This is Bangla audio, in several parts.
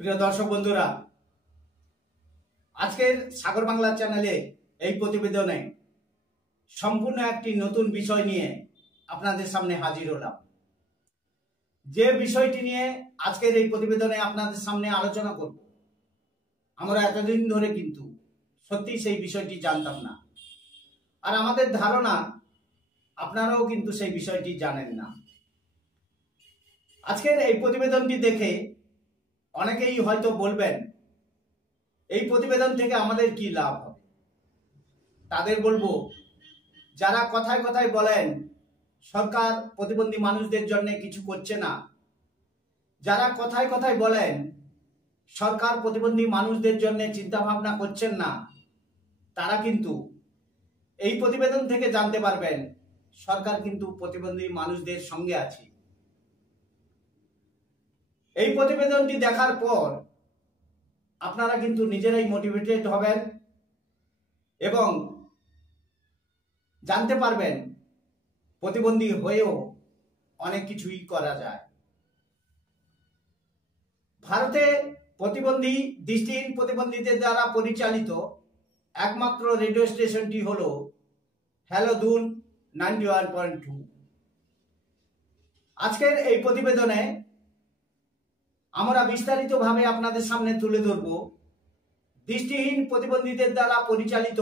প্রিয় দর্শক বন্ধুরা, আজকের সাগর বাংলা চ্যানেলে এই প্রতিবেদনে সম্পূর্ণ একটি নতুন বিষয় নিয়ে আপনাদের সামনে হাজির হলাম। যে বিষয়টি নিয়ে আজকের এই প্রতিবেদনে আপনাদের সামনে আলোচনা করব, আমরা এতদিন ধরে কিন্তু সত্যি সেই বিষয়টি জানতাম না, আর আমাদের ধারণা আপনারাও কিন্তু সেই বিষয়টি জানেন না। আজকের এই প্রতিবেদনটি দেখে অনেকেই হয়তো বলবেন, এই প্রতিবেদন থেকে আমাদের কি লাভ হবে। তাদের বলবো, যারা কথায় কথায় বলেন সরকার প্রতিবন্ধী মানুষদের জন্য কিছু করছে না, যারা কথায় কথায় বলেন সরকার প্রতিবন্ধী মানুষদের জন্য চিন্তা ভাবনা করছেন না, তারা কিন্তু এই প্রতিবেদন থেকে জানতে পারবেন সরকার কিন্তু প্রতিবন্ধী মানুষদের সঙ্গে আছে। এই প্রতিবেদনটি দেখার পর আপনারা কিন্তু নিজেরাই মোটিভেটেড হবেন এবং জানতে পারবেন প্রতিবন্ধী হয়েও অনেক কিছুই করা যায়। ভারতে প্রতিবন্ধী দৃষ্টিহীন প্রতিবন্ধীদের দ্বারা পরিচালিত একমাত্র রেডিও স্টেশনটি হলো হ্যালো দুন 91.2। আজকের এই প্রতিবেদনে আমরা বিস্তারিতভাবে আপনাদের সামনে তুলে ধরব দৃষ্টিহীন প্রতিবন্ধীদের দ্বারা পরিচালিত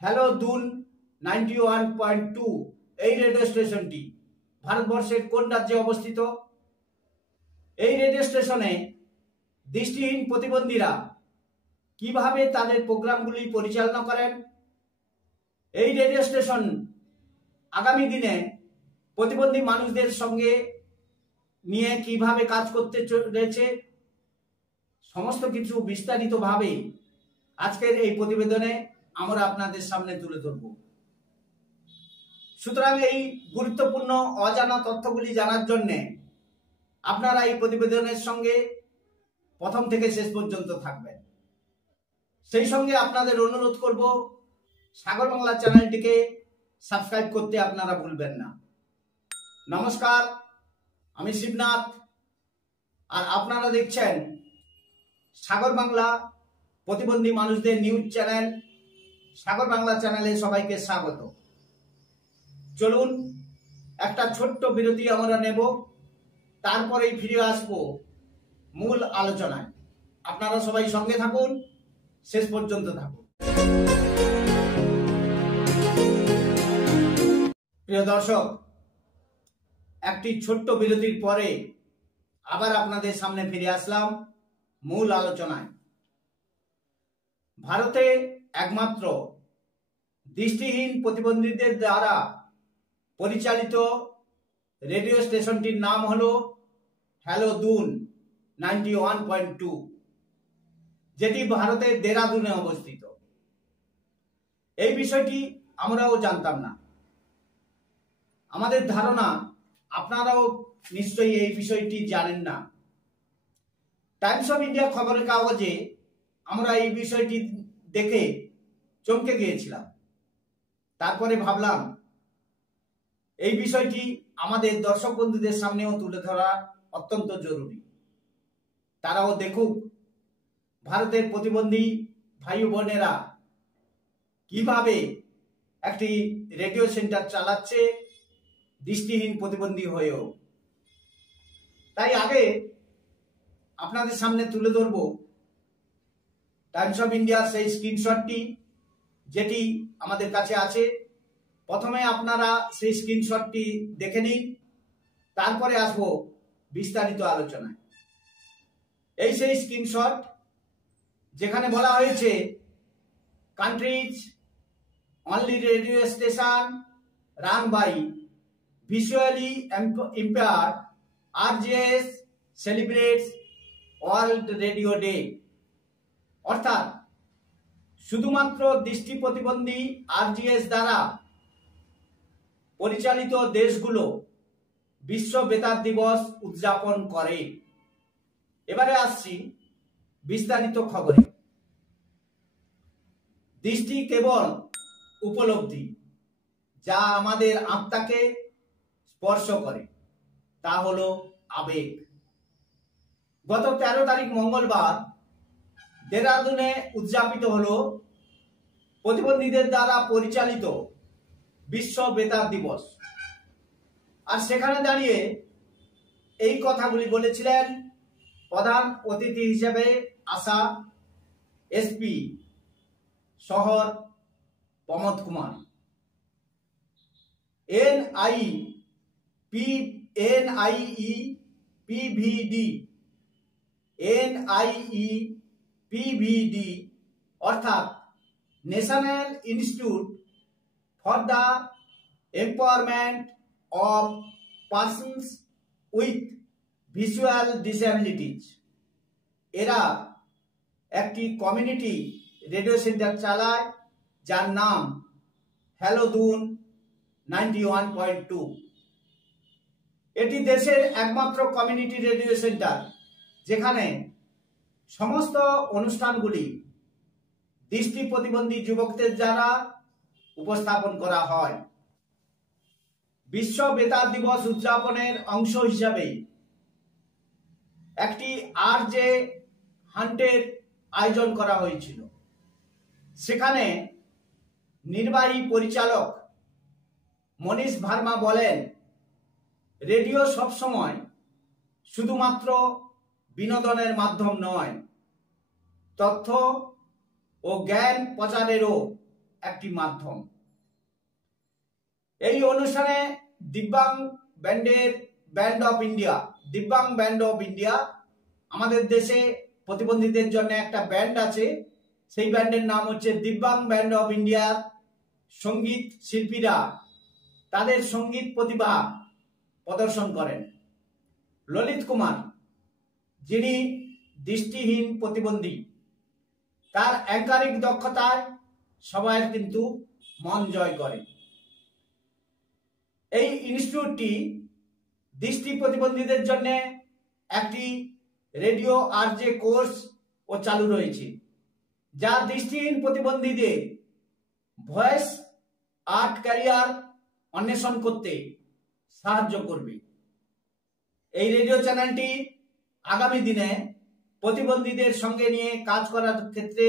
হ্যালো দুন 91.2 এই রেডিও স্টেশনটি ভারতবর্ষের কোন রাজ্যে অবস্থিত, এই রেডিও স্টেশনে দৃষ্টিহীন প্রতিবন্ধীরা কিভাবে তাদের প্রোগ্রামগুলি পরিচালনা করেন, এই রেডিও স্টেশন আগামী দিনে প্রতিবন্ধী মানুষদের সঙ্গে নিয়ে কিভাবে কাজ করতে চলেছে, সমস্ত কিছু বিস্তারিতভাবে আজকের এই প্রতিবেদনে আমরা আপনাদের সামনে তুলে ধরব। সুতরাং এই গুরুত্বপূর্ণ অজানা তথ্যগুলি জানার জন্য আপনারা এই প্রতিবেদনের সঙ্গে প্রথম থেকে শেষ পর্যন্ত থাকবেন। সেই সঙ্গে আপনাদের অনুরোধ করব, সাগর বাংলা চ্যানেলটিকে সাবস্ক্রাইব করতে আপনারা ভুলবেন না। নমস্কার, আমি শিবনাথ, আর আপনারা দেখছেন সাগর বাংলা প্রতিবন্ধী মানুষদের নিউজ চ্যানেল। সাগর বাংলা চ্যানেলে সবাইকে স্বাগত। চলুন একটা ছোট্ট বিরতি আমরা নেব, তারপরেই ফিরে আসব মূল আলোচনায়। আপনারা সবাই সঙ্গে থাকুন, শেষ পর্যন্ত থাকুন। প্রিয় দর্শক, একটি ছোট্ট বিরতির পরে আবার আপনাদের সামনে ফিরে আসলাম মূল আলোচনায়। ভারতে একমাত্র দৃষ্টিহীন প্রতিবন্ধীদের দ্বারা পরিচালিত রেডিও স্টেশনটির নাম হলো হ্যালো দুন 91.2, যেটি ভারতের দেরাদুনে অবস্থিত। এই বিষয়টি আমরাও জানতাম না। আমাদের ধারণা আপনারাও নিশ্চয়ই এই বিষয়টি জানেন না। টাইমস অফ ইন্ডিয়া খবরের কাগজে আমরা এই বিষয়টি দেখে চমকে গিয়েছিলাম। তারপরে ভাবলাম এই বিষয়টি আমাদের দর্শক বন্ধুদের সামনেও তুলে ধরা অত্যন্ত জরুরি। তারাও দেখুক ভারতের প্রতিবন্ধী ভাই বোনেরা কিভাবে একটি রেডিও সেন্টার চালাচ্ছে দৃষ্টিহীন প্রতিবন্ধী হয়েও। তাই আগে আপনাদের সামনে তুলে ধরব টাইমস অফ ইন্ডিয়ার সেই স্ক্রিনশটটি, যেটি আমাদের কাছে আছে। প্রথমে আপনারা সেই স্ক্রিনশটটি দেখে নিন, তারপরে আসবো বিস্তারিত আলোচনায়। এই সেই স্ক্রিনশট যেখানে বলা হয়েছে countries only radio station run by visually impaired RJS celebrates world radio day. অর্থাৎ শুধুমাত্র দৃষ্টি প্রতিবন্ধী RJS দ্বারা পরিচালিত দেশগুলো বিশ্ব বেতার দিবস উদযাপন করে। এবারে আসছি বিস্তারিত খবরে। দৃষ্টি কেবল উপলব্ধি, যা আমাদের আত্মাকে স্পর্শ করে, তা হলো আবেগ। গত 13 তারিখ মঙ্গলবার দেরাদুনে উদযাপিত হলো প্রতিবন্ধীদের দ্বারা পরিচালিত বিশ্ব বেতার দিবস। আর সেখানে দাঁড়িয়ে এই কথাগুলি বলেছিলেন প্রধান অতিথি হিসেবে আসা এসপি শহর প্রমোদ কুমার। NIEPVD অর্থাৎ national institute for the empowerment of persons with visual disabilities, এরা একটি কমিউনিটি রেডিও সেন্টার চালায় যার নাম হ্যালো দুন 91.2। এটি দেশের একমাত্র কমিউনিটি রেডিও সেন্টার যেখানে সমস্ত অনুষ্ঠানগুলি দৃষ্টি প্রতিবন্ধী যুবকদের দ্বারা উপস্থাপন করা হয়। বিশ্ব বেতার দিবস উদযাপনের অংশ হিসাবে একটি আরজে হান্টের আয়োজন করা হয়েছিল। সেখানে নির্বাহী পরিচালক মনীষ ভার্মা বলেন, রেডিও সবসময় শুধুমাত্র বিনোদনের মাধ্যম নয়, তথ্য ও জ্ঞান প্রচারেরও একটি মাধ্যম। এই অনুষ্ঠানে দিব্যাং ব্যান্ড অফ ইন্ডিয়া, আমাদের দেশে প্রতিবন্ধীদের জন্য একটা ব্যান্ড আছে, সেই ব্যান্ডের নাম হচ্ছে দিব্যাং ব্যান্ড অফ ইন্ডিয়া। সঙ্গীত শিল্পীরা তাদের সঙ্গীত প্রতিভা প্রদর্শন করেন। ললিত কুমার, যিনি দৃষ্টিহীন প্রতিবন্ধী, তার অ্যাঙ্কারিং দক্ষতায় সবাই কিন্তু মন জয় করে। এই ইনস্টিটিউটটি দৃষ্টি প্রতিবন্ধীদের জন্য একটি রেডিও আরজে কোর্স ও চালু রয়েছে, যা দৃষ্টিহীন প্রতিবন্ধীদের ভয়েস আর্ট ক্যারিয়ার অন্বেষণ করতে সাহায্য করবে। এই রেডিও চ্যানেলটি আগামী দিনে প্রতিবন্ধীদের সঙ্গে নিয়ে কাজ করার ক্ষেত্রে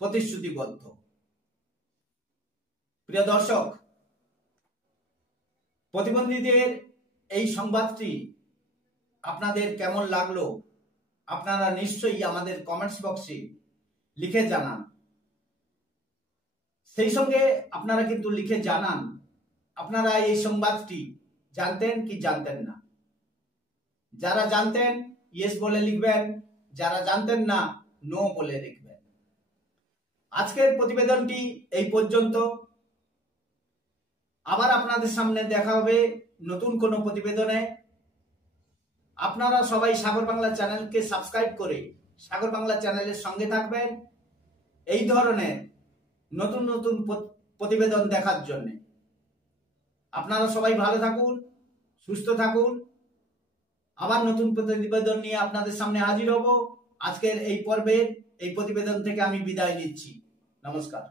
প্রতিশ্রুতিবদ্ধ। প্রিয় দর্শক, প্রতিবন্ধীদের এই সংবাদটি আপনাদের কেমন লাগলো আপনারা নিশ্চয়ই আমাদের কমেন্টস বক্সে লিখে জানান। সেই সঙ্গে আপনারা কিন্তু লিখে জানান আপনারা এই সংবাদটি জানতেন কি জানতেন না। যারা জানতেন ইয়েস বলে লিখবেন, যারা জানতেন না নো বলে লিখবেন। আজকের প্রতিবেদনটি এই পর্যন্ত। আবার আপনাদের সামনে দেখা হবে নতুন কোনো প্রতিবেদনে। আপনারা সবাই সাগর বাংলা চ্যানেলকে সাবস্ক্রাইব করে সাগর বাংলা চ্যানেলের সঙ্গে থাকবেন এই ধরনের নতুন নতুন প্রতিবেদন দেখার জন্য। আপনারা সবাই ভালো থাকুন, সুস্থ থাকুন। আবার নতুন প্রতিবেদন নিয়ে আপনাদের সামনে হাজির হব। আজকের এই পর্বে এই প্রতিবেদন থেকে আমি বিদায় নিচ্ছি। নমস্কার।